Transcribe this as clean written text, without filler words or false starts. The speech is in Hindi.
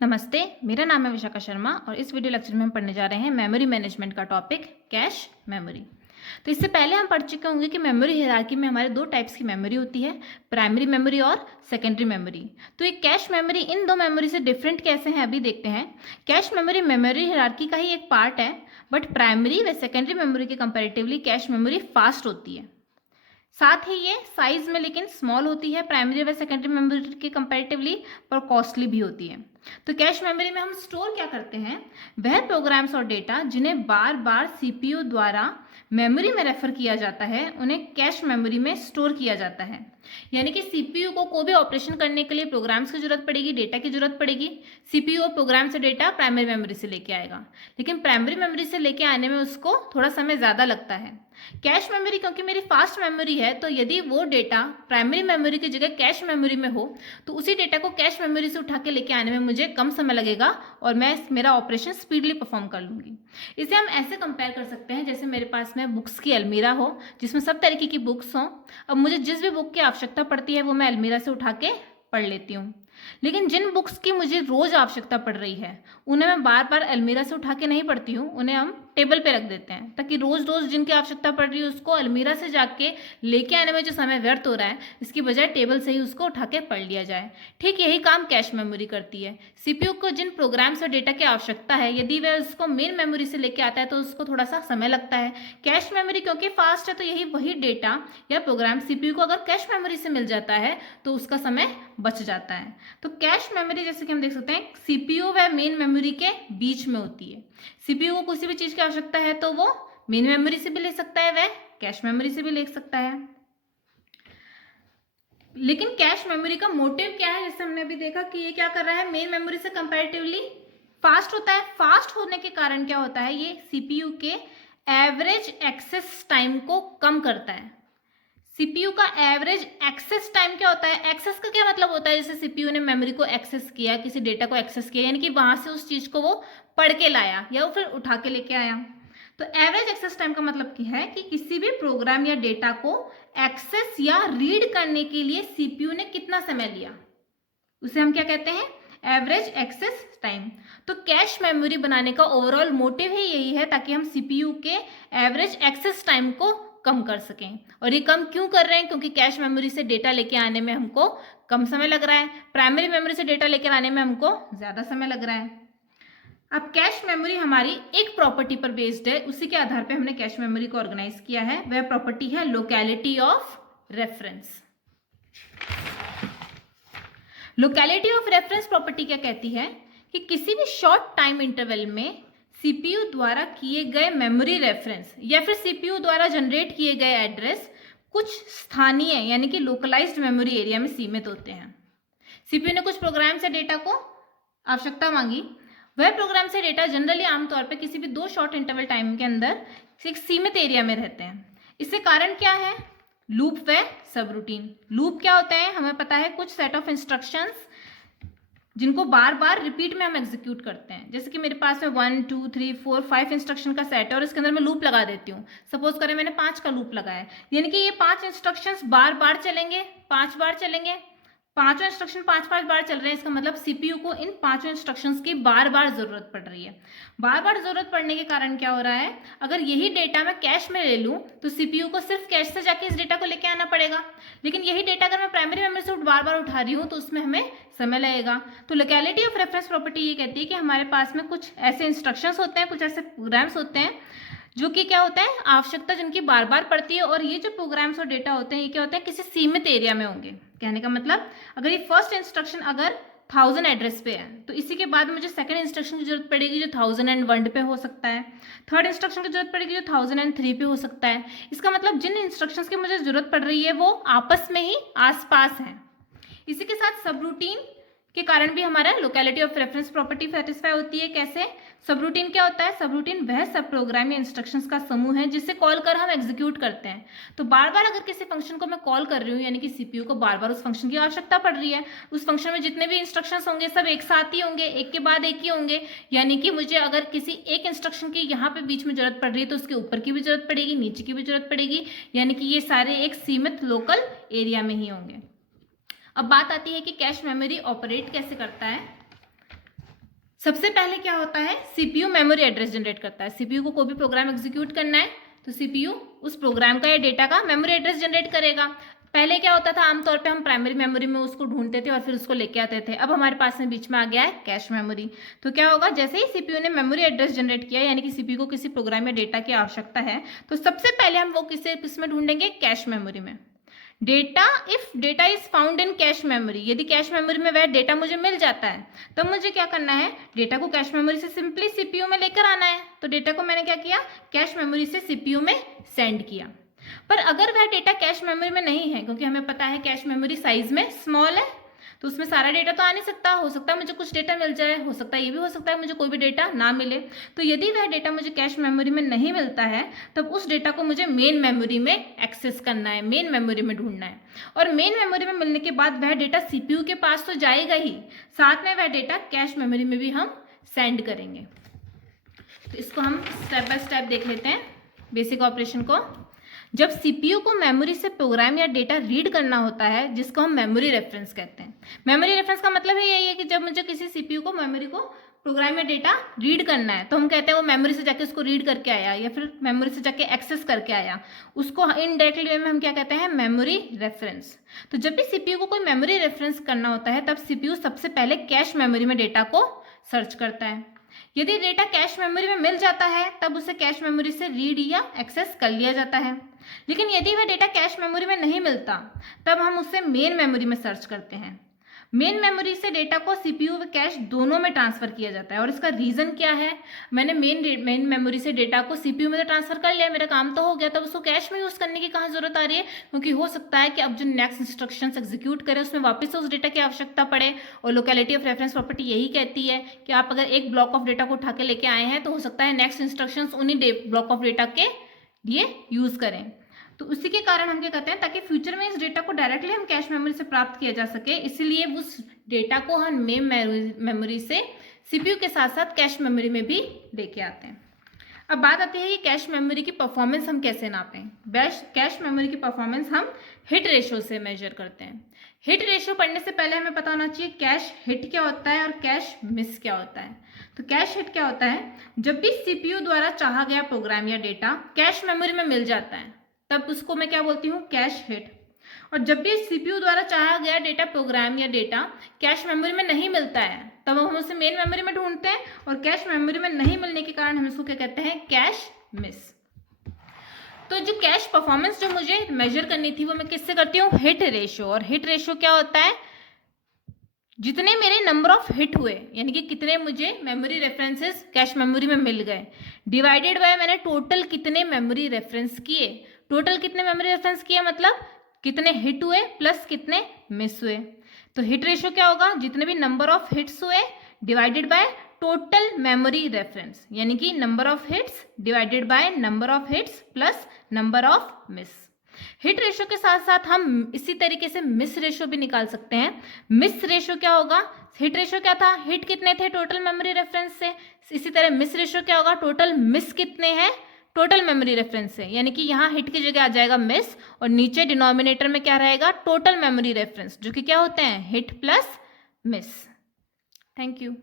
नमस्ते, मेरा नाम है विशाखा शर्मा और इस वीडियो लेक्चर में हम पढ़ने जा रहे हैं मेमोरी मैनेजमेंट का टॉपिक कैश मेमोरी। तो इससे पहले हम पढ़ चुके होंगे कि मेमोरी हायरार्की में हमारे दो टाइप्स की मेमोरी होती है, प्राइमरी मेमोरी और सेकेंडरी मेमोरी। तो एक कैश मेमोरी इन दो मेमोरी से डिफरेंट कैसे हैं अभी देखते हैं। कैश मेमोरी मेमोरी हायरार्की का ही एक पार्ट है, बट प्राइमरी व सेकेंडरी मेमोरी के कंपेरेटिवली कैश मेमोरी फास्ट होती है। साथ ही ये साइज में लेकिन स्मॉल होती है प्राइमरी व सेकेंडरी मेमोरी के कंपैरेटिवली, पर कॉस्टली भी होती है। तो कैश मेमोरी में हम स्टोर क्या करते हैं, वह प्रोग्राम्स और डेटा जिन्हें बार बार सीपीयू द्वारा मेमोरी में रेफर किया जाता है उन्हें कैश मेमोरी में स्टोर किया जाता है। यानी कि सीपीयू को कोई भी ऑपरेशन करने के लिए प्रोग्राम्स की जरूरत पड़ेगी, डेटा की जरूरत पड़ेगी। सीपीयू और प्रोग्राम से डेटा प्राइमरी मेमोरी से लेके आएगा, लेकिन प्राइमरी मेमोरी से लेके आने में उसको थोड़ा समय ज़्यादा लगता है। कैश मेमोरी क्योंकि मेरी फास्ट मेमोरी है, तो यदि वो डेटा प्राइमरी मेमोरी की जगह कैश मेमोरी में हो तो उसी डेटा को कैश मेमोरी से उठा के लेके आने में मुझे कम समय लगेगा और मैं मेरा ऑपरेशन स्पीडली परफॉर्म कर लूँगी। इसे हम ऐसे कंपेयर कर सकते हैं जैसे मेरे पास में बुक्स की अलमीरा हो जिसमें सब तरीके की बुक्स हों। अब मुझे जिस भी बुक की आवश्यकता पड़ती है वो मैं अलमीरा से उठा के पढ़ लेती हूँ, लेकिन जिन बुक्स की मुझे रोज आवश्यकता पड़ रही है उन्हें मैं बार बार अलमीरा से उठा के नहीं पढ़ती हूँ, उन्हें हम टेबल पे रख देते हैं ताकि रोज रोज जिनकी आवश्यकता पड़ रही है उसको अलमीरा से जाके लेके आने में जो समय व्यर्थ हो रहा है, इसकी बजाय टेबल से ही उसको उठा के पढ़ लिया जाए। ठीक यही काम कैश मेमोरी करती है। सीपीयू को जिन प्रोग्राम्स और डेटा की आवश्यकता है यदि वह उसको मेन मेमोरी से लेके आता है तो उसको थोड़ा सा समय लगता है। कैश मेमोरी क्योंकि फास्ट है तो यही वही डेटा या प्रोग्राम सीपीयू को अगर कैश मेमोरी से मिल जाता है तो उसका समय बच जाता है। तो कैश मेमोरी जैसे कि हम देख सकते हैं सीपीयू व मेन मेमोरी के बीच में होती है। सीपीयू को किसी भी चीज की आवश्यकता है तो वो मेन मेमोरी से भी ले सकता है, वह कैश मेमोरी से भी ले सकता है। लेकिन कैश मेमोरी का मोटिव क्या है, जैसे हमने अभी देखा कि ये क्या कर रहा है, मेन मेमोरी से कंपैरेटिवली फास्ट होता है। फास्ट होने के कारण क्या होता है, ये सीपीयू के एवरेज एक्सेस टाइम को कम करता है। सीपीयू का एवरेज एक्सेस टाइम क्या होता है, एक्सेस का क्या मतलब होता है, जैसे सीपीयू ने मेमोरी को एक्सेस किया, किसी डेटा को एक्सेस किया, यानी कि वहां से उस चीज को वो पढ़ के लाया या वो फिर उठा के लेके आया। तो एवरेज एक्सेस टाइम का मतलब क्या है कि किसी भी प्रोग्राम या डेटा को एक्सेस या रीड करने के लिए सीपीयू ने कितना समय लिया, उसे हम क्या कहते हैं, एवरेज एक्सेस टाइम। तो कैश मेमोरी बनाने का ओवरऑल मोटिव ही यही है ताकि हम सीपीयू के एवरेज एक्सेस टाइम को कम कर सकें। और ये कम क्यों कर रहे हैं, क्योंकि कैश मेमोरी से डेटा लेके आने में हमको कम समय लग रहा है, प्राइमरी मेमोरी से डेटा लेकर आने में हमको ज्यादा समय लग रहा है। अब कैश मेमोरी हमारी एक प्रॉपर्टी पर बेस्ड है, उसी के आधार पर हमने कैश मेमोरी को ऑर्गेनाइज किया है। वह प्रॉपर्टी है locality of reference. Locality of reference property क्या कहती है कि किसी भी शॉर्ट टाइम इंटरवल में सीपीयू द्वारा किए गए मेमोरी रेफरेंस या फिर सीपीयू द्वारा जनरेट किए गए एड्रेस कुछ स्थानीय यानी कि लोकलाइज्ड मेमोरी एरिया में सीमित होते हैं। सीपीयू ने कुछ प्रोग्राम से डेटा को आवश्यकता मांगी, वह प्रोग्राम से डेटा जनरली आमतौर पर किसी भी दो शॉर्ट इंटरवल टाइम के अंदर एक सीमित एरिया में रहते हैं। इससे कारण क्या है, लूप व सब रूटीन। लूप क्या होता है, हमें पता है, कुछ सेट ऑफ इंस्ट्रक्शंस जिनको बार बार रिपीट में हम एग्जीक्यूट करते हैं। जैसे कि मेरे पास में 1 2 3 4 5 इंस्ट्रक्शन का सेट है और इसके अंदर मैं लूप लगा देती हूँ। सपोज करें मैंने 5 का लूप लगाया, यानी कि ये 5 इंस्ट्रक्शंस बार बार चलेंगे, 5 बार चलेंगे, पांचों इंस्ट्रक्शन 5 बार चल रहे हैं। इसका मतलब सीपीयू को इन पांचों इंस्ट्रक्शंस की बार बार जरूरत पड़ रही है। बार बार जरूरत पड़ने के कारण क्या हो रहा है, अगर यही डेटा मैं कैश में ले लूं तो सीपीयू को सिर्फ कैश से जाके इस डेटा को लेके आना पड़ेगा, लेकिन यही डेटा अगर मैं प्राइमरी मेमोरी से बार बार उठा रही हूँ तो उसमें हमें समय लगेगा। तो लोकेलिटी ऑफ रेफरेंस प्रॉपर्टी ये कहती है कि हमारे पास में कुछ ऐसे इंस्ट्रक्शंस होते हैं, कुछ ऐसे प्रोग्राम्स होते हैं जो कि क्या होता है, आवश्यकता जिनकी बार बार पड़ती है, और ये जो प्रोग्राम्स और डेटा होते हैं ये क्या होता है, किसी सीमित एरिया में होंगे। कहने का मतलब अगर ये फर्स्ट इंस्ट्रक्शन अगर 1000 एड्रेस पे है तो इसी के बाद मुझे सेकंड इंस्ट्रक्शन की जरूरत पड़ेगी जो 1001 पे हो सकता है, थर्ड इंस्ट्रक्शन की जरूरत पड़ेगी जो 1003 पे हो सकता है। इसका मतलब जिन इंस्ट्रक्शंस की मुझे जरूरत पड़ रही है वो आपस में ही आसपास हैं। इसी के साथ सब रूटीन के कारण भी हमारा locality of reference property satisfy होती है। कैसे, सब रूटीन क्या होता है, सब रूटीन वह सब प्रोग्राम या इंस्ट्रक्शंस का समूह है जिससे कॉल कर हम एग्जीक्यूट करते हैं। तो बार बार अगर किसी फंक्शन को मैं कॉल कर रही हूँ यानी कि सीपीयू को बार बार उस फंक्शन की आवश्यकता पड़ रही है, उस फंक्शन में जितने भी इंस्ट्रक्शंस होंगे सब एक साथ ही होंगे, एक के बाद एक ही होंगे। यानी कि मुझे अगर किसी एक इंस्ट्रक्शन की यहाँ पे बीच में जरूरत पड़ रही है तो उसके ऊपर की भी जरूरत पड़ेगी, नीचे की भी जरूरत पड़ेगी, यानी कि ये सारे एक सीमित लोकल एरिया में ही होंगे। अब बात आती है कि कैश मेमोरी ऑपरेट कैसे करता है। सबसे पहले क्या होता है, सीपीयू मेमोरी एड्रेस जनरेट करता है। सीपीयू को कोई भी प्रोग्राम एग्जीक्यूट करना है तो सीपीयू उस प्रोग्राम का या डेटा का मेमोरी एड्रेस जनरेट करेगा। पहले क्या होता था, आमतौर पे हम प्राइमरी मेमोरी में उसको ढूंढते थे और फिर उसको लेके आते थे। अब हमारे पास में बीच में आ गया है कैश मेमोरी। तो क्या होगा, जैसे ही सीपीयू ने मेमोरी एड्रेस जनरेट किया, यानी कि सीपीयू को किसी प्रोग्राम या डेटा की आवश्यकता है, तो सबसे पहले हम वो किसमें ढूंढेंगे, कैश मेमोरी में। Data, if data is found in cache memory, यदि कैश मेमोरी में वह डेटा मुझे मिल जाता है, तब मुझे क्या करना है, डेटा को कैश मेमोरी से सिंपली सीपीयू में लेकर आना है। तो डेटा को मैंने क्या किया, कैश मेमोरी से सीपीयू में सेंड किया। पर अगर वह डेटा कैश मेमोरी में नहीं है, क्योंकि हमें पता है कैश मेमोरी साइज में स्मॉल है, तो उसमें सारा डेटा तो आ नहीं सकता। हो सकता है मुझे कुछ डेटा मिल जाए, हो सकता है ये भी हो सकता है मुझे कोई भी डेटा ना मिले। तो यदि वह डेटा मुझे कैश मेमोरी में नहीं मिलता है, तब उस डेटा को मुझे मेन मेमोरी में एक्सेस करना है, मेन मेमोरी में ढूंढना है। और मेन मेमोरी में मिलने के बाद वह डेटा सीपीयू के पास तो जाएगा ही, साथ में वह डेटा कैश मेमोरी में भी हम सेंड करेंगे। तो इसको हम स्टेप बाय स्टेप देख लेते हैं, बेसिक ऑपरेशन को। जब सीपीयू को मेमोरी से प्रोग्राम या डेटा रीड करना होता है, जिसको हम मेमोरी रेफरेंस कहते हैं। मेमोरी रेफरेंस का मतलब यही है कि जब मुझे किसी सीपीयू को मेमोरी को प्रोग्राम या डेटा रीड करना है, तो हम कहते हैं वो मेमोरी से जाके उसको रीड करके आया या फिर मेमोरी से जाके एक्सेस करके आया, उसको इनडायरेक्टली वे में हम क्या कहते हैं, मेमोरी रेफरेंस। तो जब भी सीपीयू को कोई मेमोरी रेफरेंस करना होता है, तब सीपीयू सबसे पहले कैश मेमोरी में डेटा को सर्च करता है। यदि डेटा कैश मेमोरी में मिल जाता है, तब उसे कैश मेमोरी से रीड या एक्सेस कर लिया जाता है। लेकिन यदि वह डेटा कैश मेमोरी में नहीं मिलता, तब हम उसे मेन मेमोरी में सर्च करते हैं। मेन मेमोरी से डेटा को सीपीयू व कैश दोनों में ट्रांसफर किया जाता है। और इसका रीजन क्या है, मैंने मेन मेमोरी से डेटा को सीपीयू में तो ट्रांसफर कर लिया, मेरा काम तो हो गया, तब उसको कैश में यूज करने की कहाँ जरूरत आ रही है, क्योंकि हो सकता है कि अब जो नेक्स्ट इंस्ट्रक्शंस एग्जीक्यूट करें उसमें वापस से उस डेटा की आवश्यकता पड़े। और लोकेलिटी ऑफ रेफरेंस प्रॉपर्टी यही कहती है कि आप अगर एक ब्लॉक ऑफ डेटा को उठा के लेके आए हैं, तो हो सकता है नेक्स्ट इंस्ट्रक्शंस उन्हीं ब्लॉक ऑफ डेटा के लिए यूज करें। तो उसी के कारण हम क्या कहते हैं, ताकि फ्यूचर में इस डेटा को डायरेक्टली हम कैश मेमोरी से प्राप्त किया जा सके, इसीलिए उस डेटा को हम मेन मेमोरी से सीपीयू के साथ साथ कैश मेमोरी में भी लेके आते हैं। अब बात आती है कि कैश मेमोरी की परफॉर्मेंस हम कैसे नापें। कैश मेमोरी की परफॉर्मेंस हम हिट रेशो से मेजर करते हैं। हिट रेशो पढ़ने से पहले हमें पता होना चाहिए कैश हिट क्या होता है और कैश मिस क्या होता है। तो कैश हिट क्या होता है, जब भी सीपीयू द्वारा चाहा गया प्रोग्राम या डेटा कैश मेमोरी में मिल जाता है, तब उसको मैं क्या बोलती हूँ, कैश हिट। और जब भी सीपीयू द्वारा चाहा गया डेटा प्रोग्राम या डेटा कैश मेमोरी में नहीं मिलता है, तब हम उसे मेन मेमोरी में ढूंढते हैं, और कैश मेमोरी में नहीं मिलने के कारण हम इसको क्या कहते हैं, कैश मिस। तो जो कैश परफॉर्मेंस जो मुझे मेजर करनी थी वो मैं किससे करती हूँ, हिट रेशो। और हिट रेशो क्या होता है, जितने मेरे नंबर ऑफ हिट हुए, यानी कि कितने मुझे मेमोरी रेफरेंसेस कैश मेमोरी में मिल गए, डिवाइडेड बाय मैंने टोटल कितने मेमोरी रेफरेंस किए। टोटल कितने मेमोरी रेफरेंस किए मतलब कितने हिट हुए प्लस कितने मिस हुए। तो हिट रेशियो क्या होगा, जितने भी नंबर ऑफ हिट्स हुए divided by total memory reference, यानी कि number of hits divided by number of hits plus number of miss. Hit ratio के साथ साथ हम इसी तरीके से मिस रेशियो भी निकाल सकते हैं। मिस रेशियो क्या होगा, हिट रेशियो क्या था, हिट कितने थे टोटल मेमोरी रेफरेंस से, इसी तरह मिस रेशियो क्या होगा, टोटल मिस कितने हैं टोटल मेमोरी रेफरेंस से, यानी कि यहाँ हिट की जगह आ जाएगा मिस, और नीचे डिनोमिनेटर में क्या रहेगा, टोटल मेमोरी रेफरेंस, जो कि क्या होते हैं, hit plus miss. Thank you.